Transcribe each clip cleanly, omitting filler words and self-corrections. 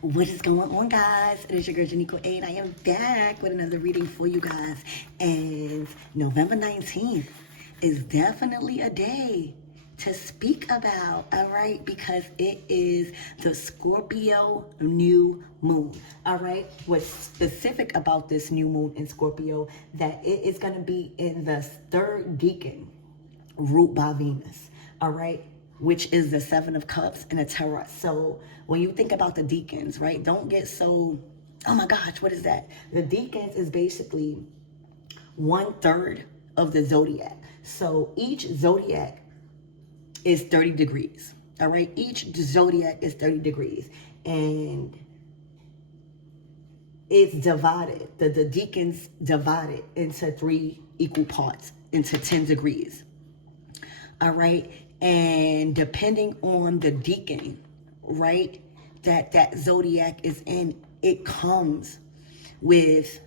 What is going on, guys? It is your girl Janico A, and I am back with another reading for you guys. And November 19th is definitely a day to speak about, all right? Because it is the Scorpio new moon, all right? What's specific about this new moon in Scorpio, that it is going to be in the third decan, ruled by Venus, all right? Which is the Seven of Cups and the Tarot. So when you think about the decans, right, don't get so, oh my gosh, what is that? The decans is basically 1/3 of the zodiac. So each zodiac is 30 degrees, all right? Each zodiac is 30 degrees. And it's divided, the decans divided into 3 equal parts, into 10 degrees, all right? And depending on the decan, right, that zodiac is in, it comes with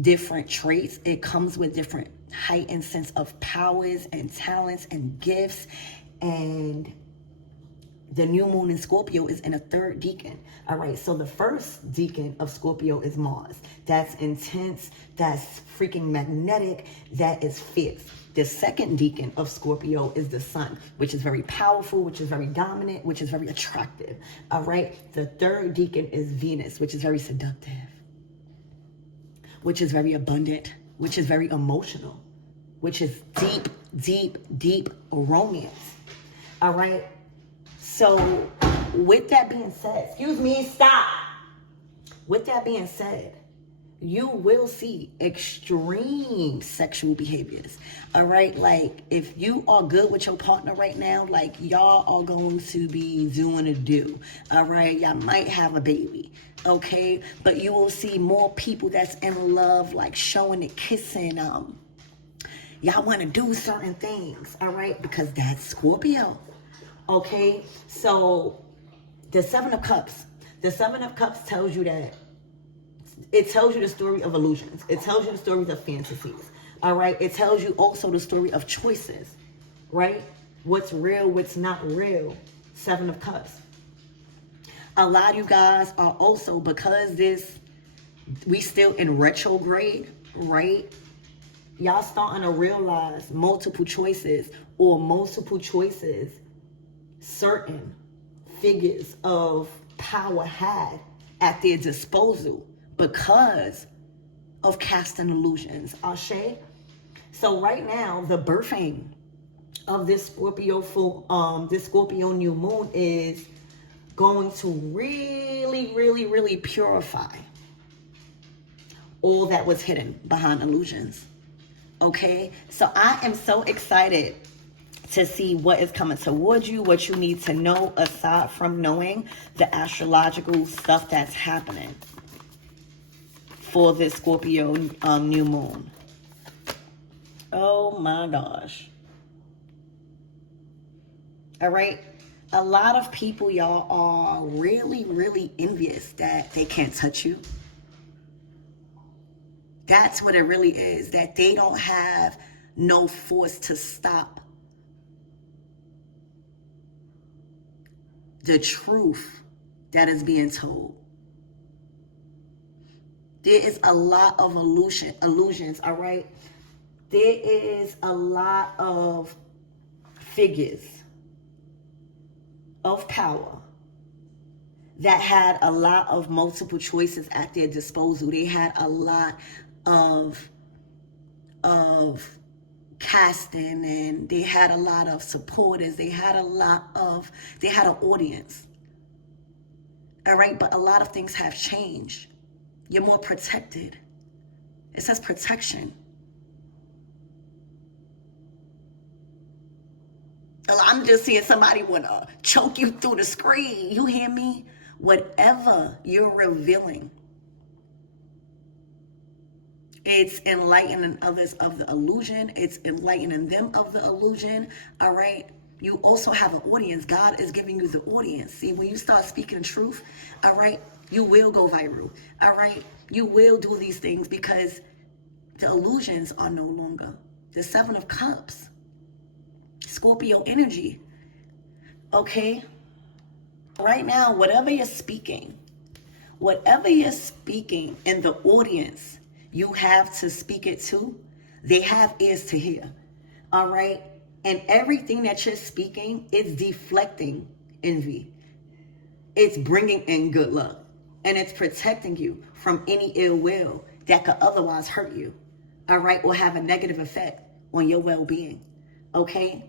different traits. It comes with different heightened sense of powers and talents and gifts. And the new moon in Scorpio is in a third decan. All right, so the first decan of Scorpio is Mars. That's intense, that's freaking magnetic, that is fierce. The second decan of Scorpio is the sun, which is very powerful, which is very dominant, which is very attractive. All right, the third decan is Venus, which is very seductive, which is very abundant, which is very emotional, which is deep, deep, deep romance. All right. So with that being said, excuse me, stop. With that being said, you will see extreme sexual behaviors. All right. Like if you are good with your partner right now, like y'all are going to be doing a do. All right. Y'all might have a baby. Okay. But you will see more people that's in love, like showing it, kissing. Y'all want to do certain things. All right. Because that's Scorpio. Okay, so the Seven of Cups. The Seven of Cups tells you that, it tells you the story of illusions. It tells you the stories of fantasies. All right, it tells you also the story of choices, right? What's real, what's not real. Seven of Cups. A lot of you guys are also, because we still in retrograde, right? Y'all starting to realize multiple choices certain figures of power had at their disposal because of casting illusions. Ashe. So right now, the birthing of this Scorpio new moon is going to really, really, really purify all that was hidden behind illusions. Okay, so I am so excited to see what is coming towards you, what you need to know aside from knowing the astrological stuff that's happening for this Scorpio new moon. Oh my gosh. All right. A lot of people, y'all, are really, really envious that they can't touch you. That's what it really is, that they don't have no force to stop the truth that is being told. There is a lot of illusions, all right? There is a lot of figures of power that had a lot of multiple choices at their disposal. They had a lot of casting, and they had a lot of supporters. They had an audience. All right, but a lot of things have changed. You're more protected. It says protection. I'm just seeing somebody want to choke you through the screen. You hear me? Whatever you're revealing, it's enlightening others of the illusion. It's enlightening them of the illusion. All right. You also have an audience. God is giving you the audience. See, when you start speaking truth, all right, you will go viral. All right. You will do these things because the illusions are no longer. The Seven of Cups. Scorpio energy. Okay. Right now, whatever you're speaking, whatever you're speaking in the audience, you have to speak it to. They have ears to hear. All right? And everything that you're speaking is deflecting envy. It's bringing in good luck. And it's protecting you from any ill will that could otherwise hurt you. All right? Or have a negative effect on your well-being. Okay?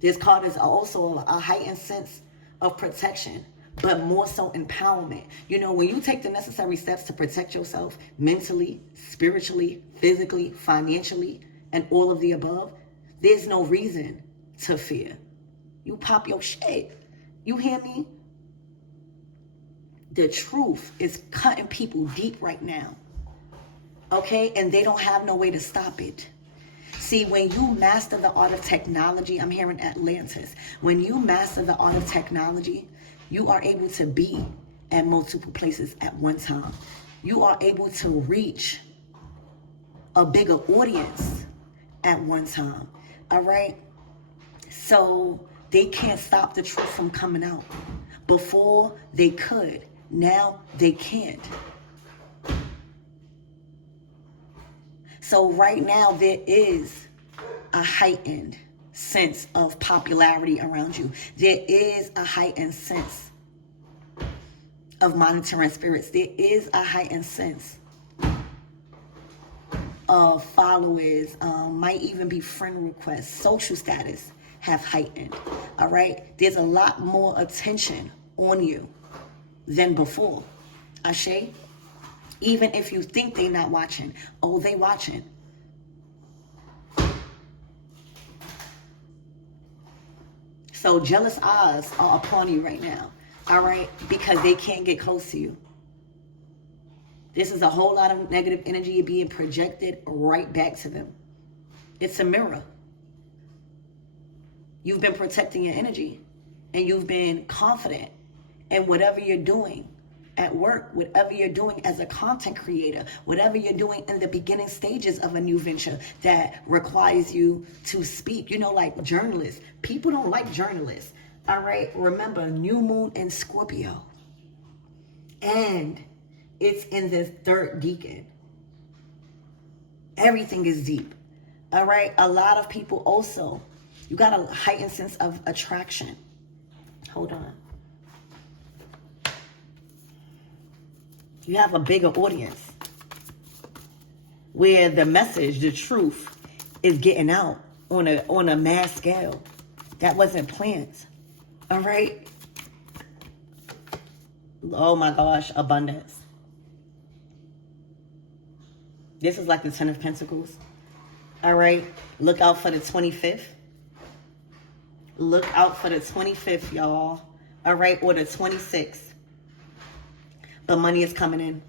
This card is also a heightened sense of protection, but more so empowerment. You know, when you take the necessary steps to protect yourself mentally, spiritually, physically, financially, and all of the above, there's no reason to fear. You pop your shit. You hear me? The truth is cutting people deep right now. Okay? And they don't have no way to stop it. See, when you master the art of technology, I'm hearing Atlantis. When you master the art of technology, you are able to be at multiple places at one time. You are able to reach a bigger audience at one time. All right? So they can't stop the truth from coming out. Before they could. Now they can't. So right now there is a heightened sense of popularity around you. There is a heightened sense of monitoring spirits. There is a heightened sense of followers, might even be friend requests, social status have heightened. All right? There's a lot more attention on you than before. Ashe? Even if you think they're not watching. Oh, they watching. So jealous eyes are upon you right now. All right? Because they can't get close to you. This is a whole lot of negative energy being projected right back to them. It's a mirror. You've been protecting your energy. And you've been confident in whatever you're doing at work, whatever you're doing as a content creator, whatever you're doing in the beginning stages of a new venture that requires you to speak. You know, like journalists. People don't like journalists. All right? Remember, new moon in Scorpio. And it's in the third decan. Everything is deep. All right? A lot of people also, you got a heightened sense of attraction. Hold on. You have a bigger audience where the message, the truth, is getting out on a mass scale. That wasn't planned. All right? Oh my gosh, abundance. This is like the 10 of Pentacles. All right? Look out for the 25th. Look out for the 25th, y'all. All right? Or the 26th. The money is coming in.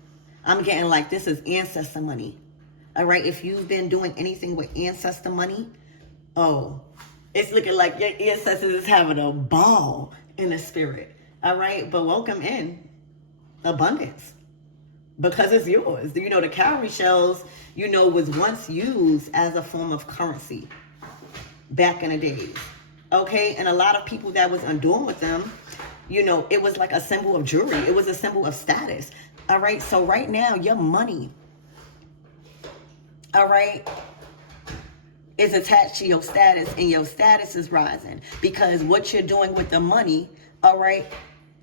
I'm getting like this is ancestor money. All right? If you've been doing anything with ancestor money, oh, it's looking like your ancestors is having a ball in the spirit. All right? But welcome in abundance. Because it's yours. You know, the cowrie shells, you know, was once used as a form of currency back in the days. Okay? And a lot of people that was undoing with them, you know, it was like a symbol of jewelry. It was a symbol of status. All right? So right now, your money, all right, is attached to your status, and your status is rising. Because what you're doing with the money, all right,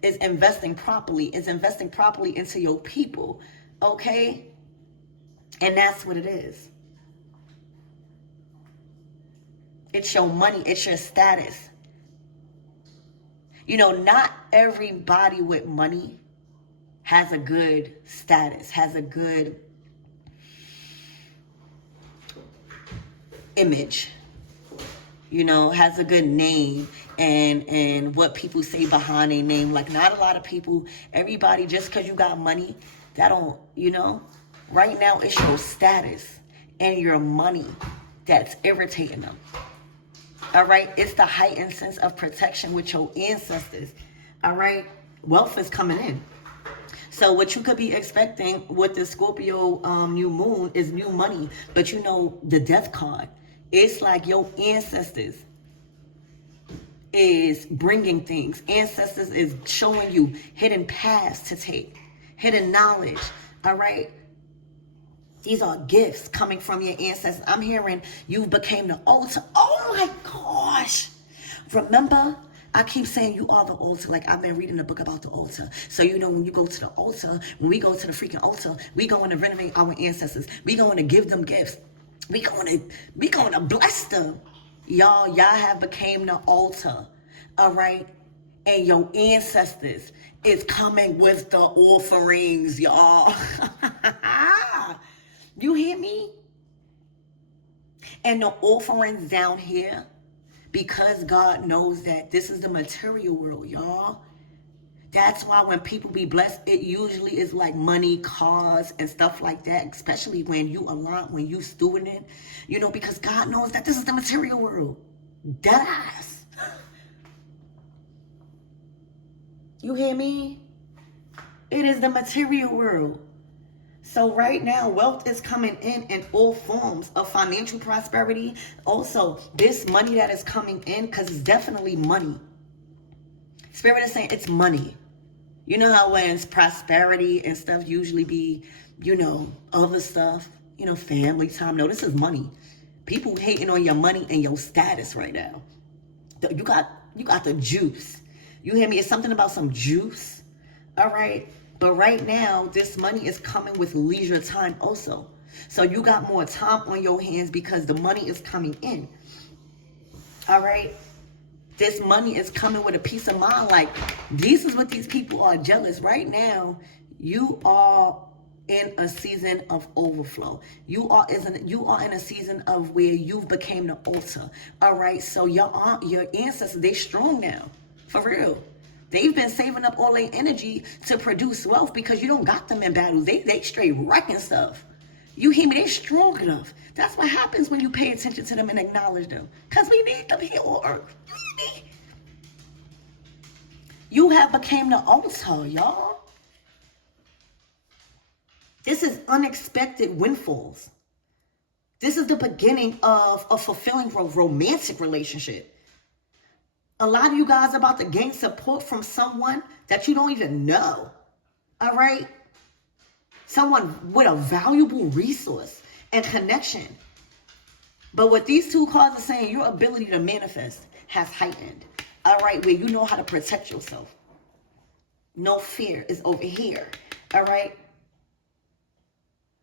is investing properly. It's investing properly into your people. Okay? And that's what it is. It's your money. It's your status. You know, not everybody with money has a good status, has a good image, you know, has a good name and what people say behind a name. Like, not a lot of people, everybody, just because you got money, that don't, you know, right now it's your status and your money that's irritating them. All right? It's the heightened sense of protection with your ancestors. All right? Wealth is coming in. So what you could be expecting with the Scorpio new moon is new money. But you know, the death card, it's like your ancestors is bringing things. Ancestors is showing you hidden paths to take, hidden knowledge. All right. These are gifts coming from your ancestors. I'm hearing you became the altar. Oh my gosh. Remember, I keep saying you are the altar. Like, I've been reading a book about the altar. So, you know, when you go to the altar, when we go to the freaking altar, we going to renovate our ancestors. We going to give them gifts. We going to bless them. Y'all have became the altar. All right? And your ancestors is coming with the offerings, y'all. You hear me? And the offerings down here, because God knows that this is the material world, y'all. That's why when people be blessed, it usually is like money, cars, and stuff like that, especially when you align, when you stewarding, you know, because God knows that this is the material world. Deadass. You hear me? It is the material world. So right now, wealth is coming in all forms of financial prosperity. Also, this money that is coming in, because it's definitely money. Spirit is saying it's money. You know how when it's prosperity and stuff usually be, you know, other stuff, you know, family time. No, this is money. People hating on your money and your status right now. You got the juice. You hear me? It's something about some juice. All right. But right now, this money is coming with leisure time also. So you got more time on your hands because the money is coming in. All right. This money is coming with a peace of mind. Like, this is what these people are jealous. Right now, you are in a season of overflow. You are in a season of where you've became the altar. All right. So your ancestors, they strong now. For real. They've been saving up all their energy to produce wealth because you don't got them in battles. They straight wrecking stuff. You hear me? They're strong enough. That's what happens when you pay attention to them and acknowledge them. Because we need them here on earth. You have became the altar, y'all. This is unexpected windfalls. This is the beginning of a fulfilling romantic relationship. A lot of you guys are about to gain support from someone that you don't even know. All right? Someone with a valuable resource and connection. But what these two cards are saying, your ability to manifest has heightened. All right? Where you know how to protect yourself. No fear is over here. All right?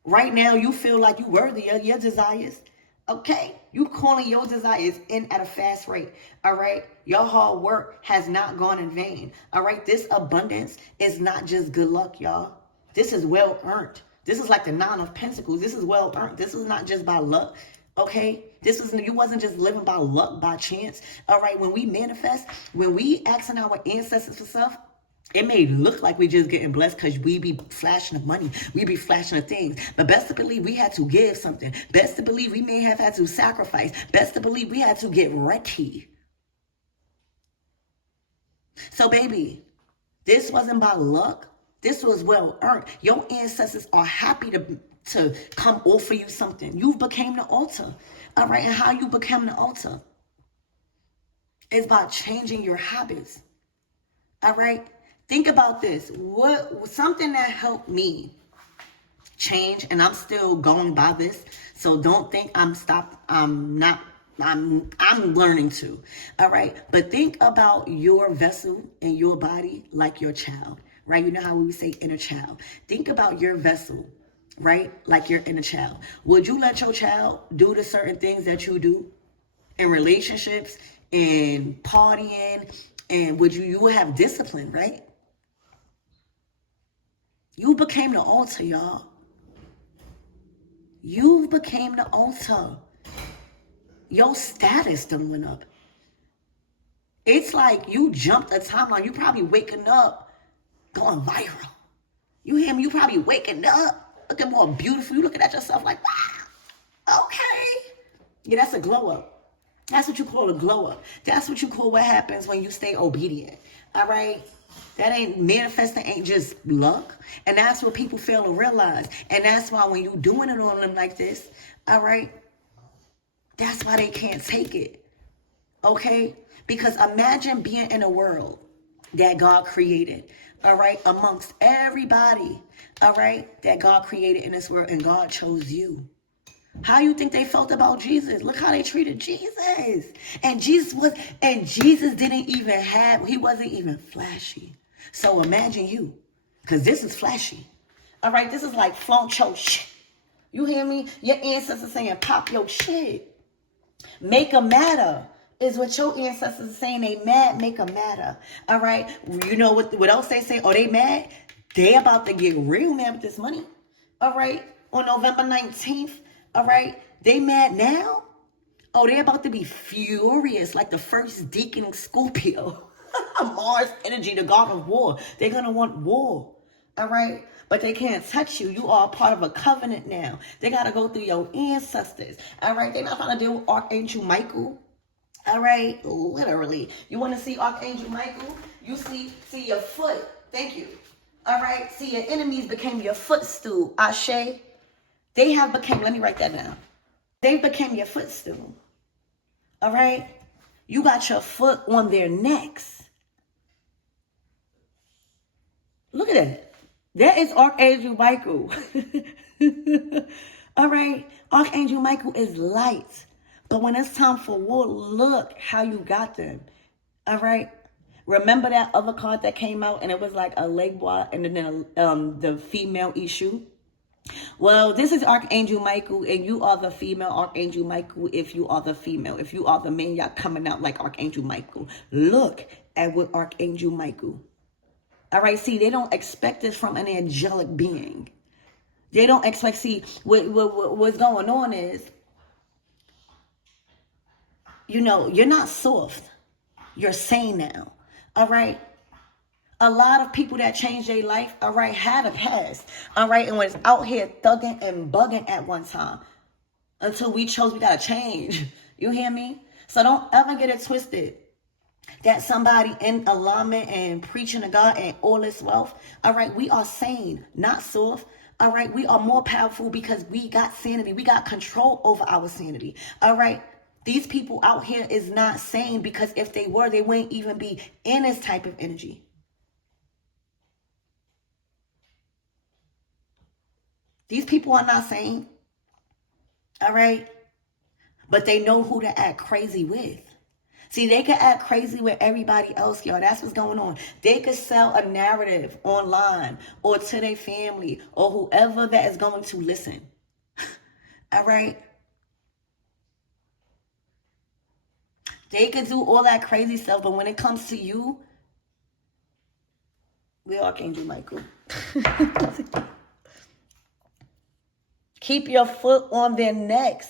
Right now, you feel like you're worthy of your desires. Okay, you calling your desires in at a fast rate. All right, your hard work has not gone in vain. All right, this abundance is not just good luck, y'all. This is well earned. This is like the 9 of Pentacles. This is well earned. This is not just by luck. Okay, you wasn't just living by luck, by chance. All right, when we manifest, when we asking our ancestors for stuff, it may look like we just getting blessed because we be flashing the money. We be flashing the things. But best to believe we had to give something. Best to believe we may have had to sacrifice. Best to believe we had to get ready. So, baby, this wasn't by luck. This was well earned. Your ancestors are happy to come offer you something. You became the altar. All right, and how you become the altar is by changing your habits. All right. Think about this. Something that helped me change, and I'm still going by this. So don't think I'm stopped. I'm learning to. All right. But think about your vessel and your body like your child, right? You know how we say inner child. Think about your vessel, right? Like your inner child. Would you let your child do the certain things that you do in relationships and partying? And you would have discipline, right? You became the altar, y'all. You became the altar. Your status done went up. It's like you jumped a timeline. You probably waking up going viral. You hear me? You probably waking up looking more beautiful. You looking at yourself like, wow, okay. Yeah, that's a glow up. That's what you call a glow up. That's what you call what happens when you stay obedient. All right? That ain't manifesting, ain't just luck. And that's what people fail to realize. And that's why when you doing it on them like this, all right, that's why they can't take it. Okay? Because imagine being in a world that God created, all right, amongst everybody, all right, that God created in this world, and God chose you. How you think they felt about Jesus? Look how they treated Jesus. And Jesus didn't even he wasn't even flashy. So imagine you, because this is flashy. All right, this is like flaunt your shit. You hear me? Your ancestors saying pop your shit. Make a matter is what your ancestors are saying. They mad, make a matter. All right. You know what else they say? Oh, they mad? They about to get real mad with this money. All right. On November 19th. All right. They mad now? Oh, they about to be furious like the first deacon of Scorpio. Mars energy, the god of war. They're going to want war. All right. But they can't touch you. You are a part of a covenant now. They got to go through your ancestors. All right. They're not trying to deal with Archangel Michael. All right. Literally. You want to see Archangel Michael? You see your foot. Thank you. All right. See, your enemies became your footstool. Ashe. They have become, let me write that down. They became your footstool. All right. You got your foot on their necks. Look at that. That is Archangel Michael. All right. Archangel Michael is light. But when it's time for war, look how you got them. All right. Remember that other card that came out and it was like a leg boy and then the female issue? Well, this is Archangel Michael, and you are the female Archangel Michael. If you are the female, if you are the man, y'all coming out like Archangel Michael. Look at what Archangel Michael. All right, see, they don't expect this from an angelic being. They don't expect, see, what's going on is, you know, you're not soft. You're sane now. All right. A lot of people that change their life, all right, had a past, all right, and was out here thugging and bugging at one time until we chose we got to change. You hear me? So don't ever get it twisted that somebody in alignment and preaching to God and all this wealth, all right, we are sane, not soft. All right, we are more powerful because we got sanity. We got control over our sanity. All right. These people out here is not sane because if they were, they wouldn't even be in this type of energy. These people are not sane, all right? But they know who to act crazy with. See, they can act crazy with everybody else, y'all. That's what's going on. They could sell a narrative online or to their family or whoever that is going to listen, all right? They could do all that crazy stuff, but when it comes to you, we're Archangel Michael. Keep your foot on their necks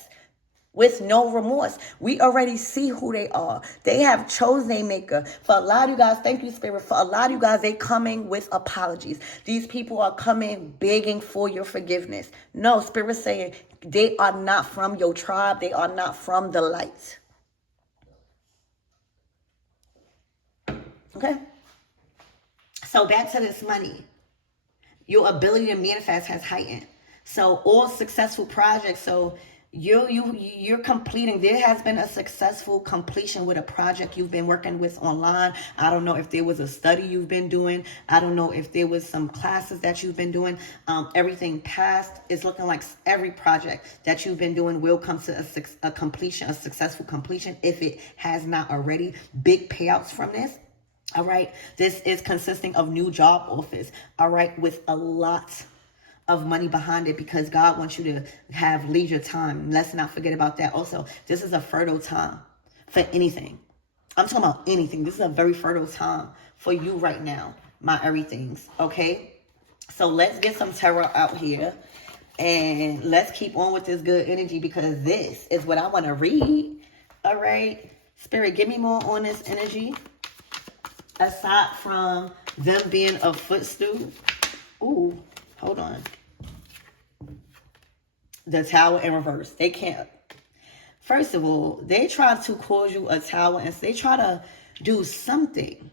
with no remorse. We already see who they are. They have chosen a maker. For a lot of you guys, thank you, Spirit. For a lot of you guys, they coming with apologies. These people are coming begging for your forgiveness. No, Spirit saying they are not from your tribe. They are not from the light. Okay? So back to this money. Your ability to manifest has heightened. So all successful projects, so you're completing. There has been a successful completion with a project you've been working with online. I don't know if there was a study you've been doing. I don't know if there was some classes that you've been doing. Everything passed. It's looking like every project that you've been doing will come to a completion, a successful completion, if it has not already. Big payouts from this. All right. This is consisting of new job offers. All right. With a lot of money behind it because God wants you to have leisure time. Let's not forget about that. Also, this is a fertile time for anything. I'm talking about anything. This is a very fertile time for you right now, my everythings. Okay. So let's get some tarot out here and let's keep on with this good energy because this is what I want to read. All right. Spirit, give me more on this energy. Aside from them being a footstool. Ooh, hold on. The tower in reverse. They can't. First of all, they try to cause you a tower and they try to do something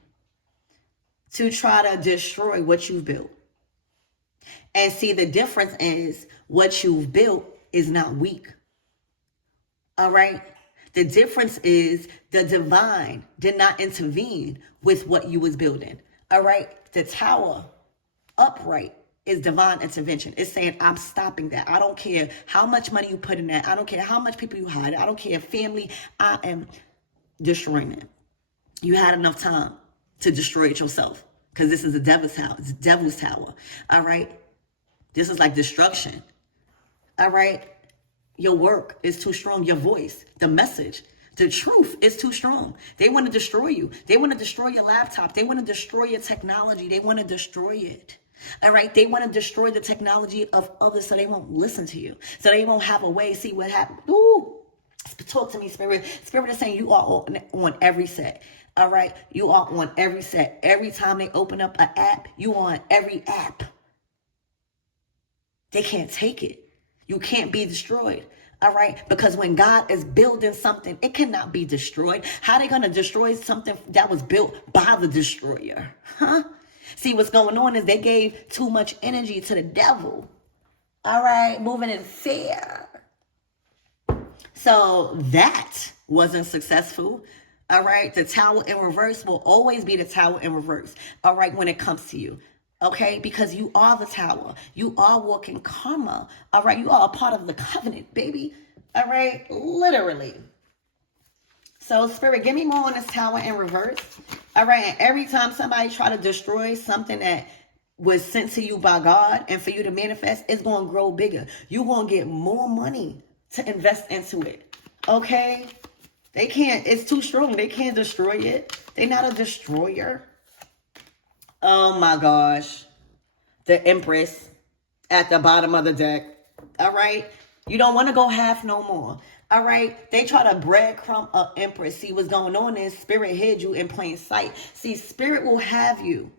to try to destroy what you've built. And see, the difference is what you've built is not weak. All right? The difference is the divine did not intervene with what you was building. All right. The tower upright is divine intervention. It's saying, I'm stopping that. I don't care how much money you put in that. I don't care how much people you hide. I don't care family. I am destroying it. You had enough time to destroy it yourself, because this is a devil's house. It's a devil's tower. All right. This is like destruction. All right. Your work is too strong. Your voice, the message, the truth is too strong. They want to destroy you. They want to destroy your laptop. They want to destroy your technology. They want to destroy it. All right. They want to destroy the technology of others so they won't listen to you. So they won't have a way. See what happened. Ooh. Talk to me, Spirit. Spirit is saying you are on every set. All right. You are on every set. Every time they open up an app, you are on every app. They can't take it. You can't be destroyed. All right. Because when God is building something, it cannot be destroyed. How are they going to destroy something that was built by the destroyer? Huh? See, what's going on is they gave too much energy to the devil. All right. Moving in fear. So that wasn't successful. All right. The tower in reverse will always be the tower in reverse. All right. When it comes to you. Okay. Because you are the tower. You are walking karma. All right. You are a part of the covenant, baby. All right. Literally. So Spirit, give me more on this tower in reverse. All right. And every time somebody try to destroy something that was sent to you by God and for you to manifest, it's going to grow bigger. You're going to get more money to invest into it. Okay. They can't, it's too strong. They can't destroy it. They're not a destroyer. Oh my gosh. The Empress at the bottom of the deck. All right. You don't want to go half no more. All right. They try to breadcrumb a Empress. See what's going on is Spirit hid you in plain sight. See, Spirit will have you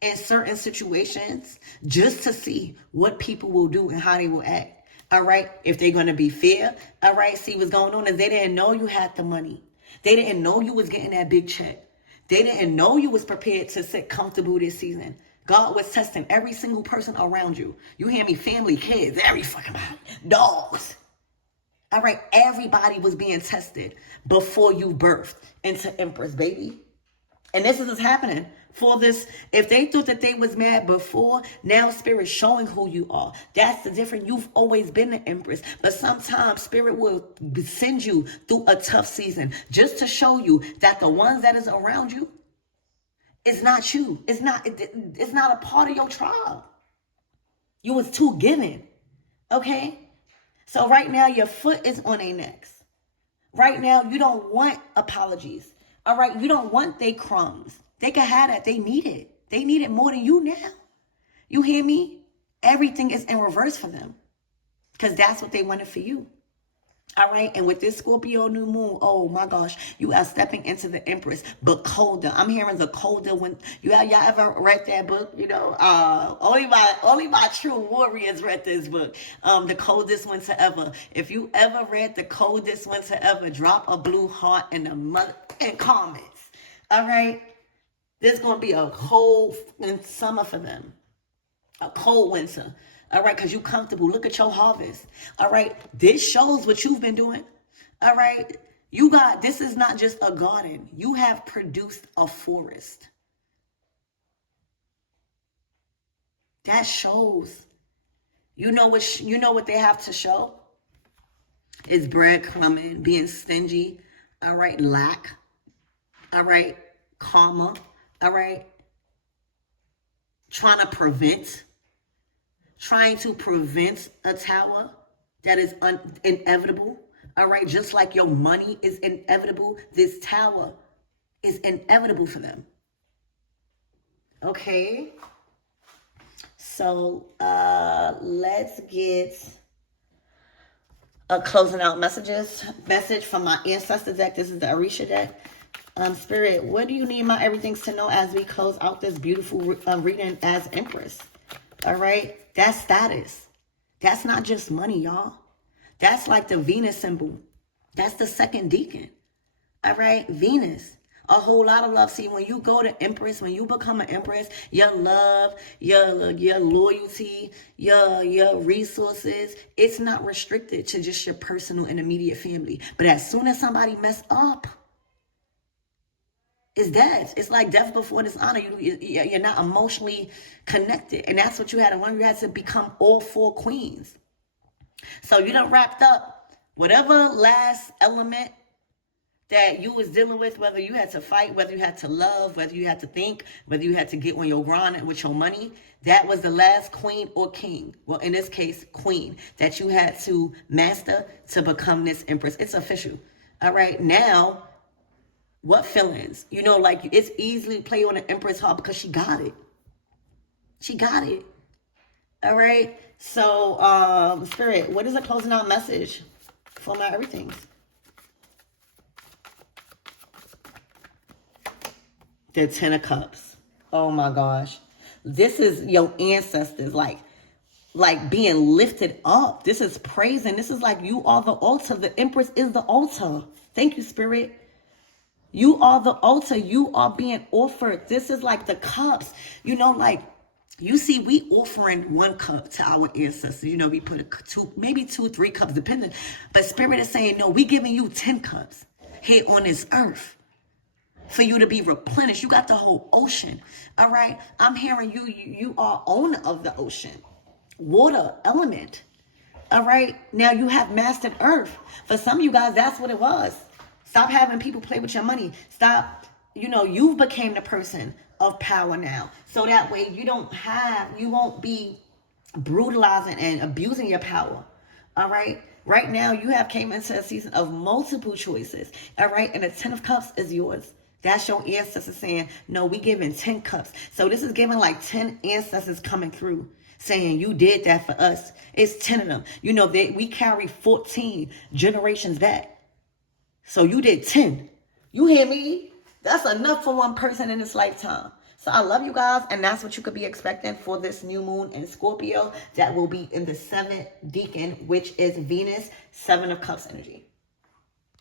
in certain situations just to see what people will do and how they will act. All right. If they're going to be fair. All right. See what's going on is they didn't know you had the money. They didn't know you was getting that big check. They didn't know you was prepared to sit comfortable this season. God was testing every single person around you. You hear me? Family, kids, every fucking body, dogs. All right. Everybody was being tested before you birthed into Empress, baby. And this is what's happening for this. If they thought that they was mad before, now Spirit showing who you are. That's the difference. You've always been the Empress. But sometimes Spirit will send you through a tough season just to show you that the ones that is around you is not you. It's not a part of your tribe. You was too giving. Okay? So right now your foot is on their necks. Right now you don't want apologies. All right, you don't want they crumbs. They can have that. They need it. They need it more than you now. You hear me? Everything is in reverse for them because that's what they wanted for you. All right, and with this Scorpio new moon, oh my gosh, you are stepping into the Empress, but colder. I'm hearing the colder when y'all ever read that book? You know, only my true warriors read this book. The coldest winter ever. If you ever read the coldest winter ever, drop a blue heart in the comments. All right, there's gonna be a cold summer for them, a cold winter. All right, because you're comfortable. Look at your harvest. All right, this shows what you've been doing. All right, this is not just a garden. You have produced a forest. That shows. You know what they have to show? It's breadcrumbing, being stingy. All right, lack. All right, karma. All right, trying to prevent a tower that is inevitable. All right. Just like your money is inevitable, this tower is inevitable for them. Okay. So let's get a closing out message from my ancestor deck. This is the Orisha deck. Spirit, what do you need my everythings to know as we close out this beautiful reading as Empress? All right. That's status. That's not just money, y'all. That's like the Venus symbol. That's the second deacon. All right. Venus. A whole lot of love. See, when you go to Empress, when you become an Empress, your love, your loyalty, your resources, it's not restricted to just your personal and immediate family. But as soon as somebody mess up, it's death. It's like death before dishonor. You're not emotionally connected. And that's what you had to learn. You had to become all four queens. So you done wrapped up whatever last element that you was dealing with, whether you had to fight, whether you had to love, whether you had to think, whether you had to get on your grind with your money. That was the last queen or king. Well, in this case, queen, that you had to master to become this empress. It's official. All right. Now, what feelings? You know, like it's easily play on the empress heart because she got it. She got it. All right. So, Spirit, what is the closing out message for my everything? The 10 of Cups. Oh my gosh. This is your ancestors like being lifted up. This is praising. This is like you are the altar. The Empress is the altar. Thank you, Spirit. You are the altar. You are being offered. This is like the cups. You know, like you see, we offering 1 cup to our ancestors. You know, we put maybe 2, 3 cups, depending. But Spirit is saying, no, we giving you 10 cups here on this earth. For you to be replenished. You got the whole ocean. All right. I'm hearing you are owner of the ocean. Water element. All right. Now you have mastered earth. For some of you guys, that's what it was. Stop having people play with your money. Stop. You know, you became the person of power now. So that way you won't be brutalizing and abusing your power. All right. Right now you have came into a season of multiple choices. All right. And the 10 of Cups is yours. That's your ancestors saying, no, we giving 10 cups. So this is giving like 10 ancestors coming through saying you did that for us. It's 10 of them. You know, we carry 14 generations back. So you did 10. You hear me? That's enough for one person in this lifetime. So I love you guys. And that's what you could be expecting for this new moon in Scorpio. That will be in the 7th decan, which is Venus, 7 of Cups energy.